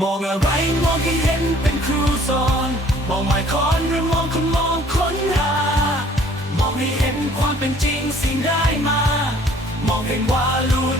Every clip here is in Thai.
มอะไรมองให้เห็นเป็นครูสอน มองหมายคอนหรือมองคนมองค้นหามองให้เห็นความเป็นจริงสิ่งได้มา มองเห็นว่าลู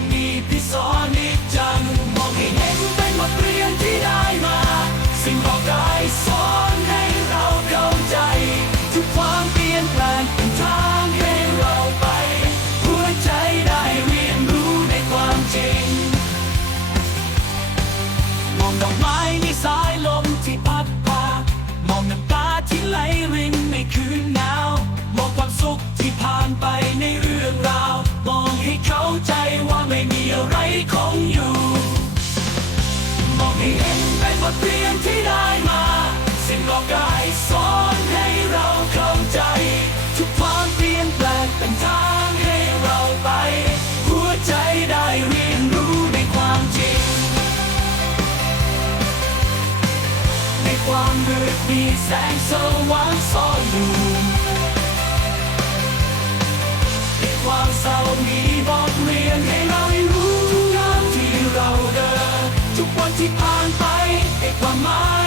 ดอกไม้ในสายลมที่พัดพามองน้ำตาที่ไหลรินในคืนหนาวมองความสุขที่ผ่านไปในเรื่องราว มองให้เข้าใจว่าไม่มีอะไรคงอยู่ มองให้เห็นเป็นบทเรียนที่ได้มา สิ่งบอกกายสอน ความมืดมีแสงสว่างซ่อนอยู่ที่ความเศร้ามีบทเรียนให้เราได้รู้ทุกก้าวที่เราเดินทุกวันที่ผ่านไปให้ความหมาย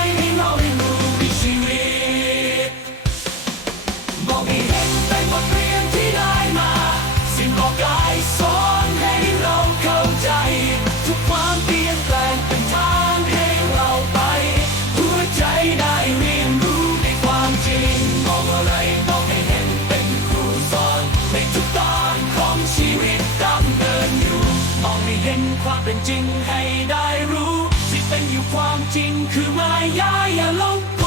ตอนของชีวิตดำเนินอยู่มองไม่เห็นความเป็นจริงให้ได้รู้ ที่เป็นอยู่ความจริงคือมายาอย่าลงก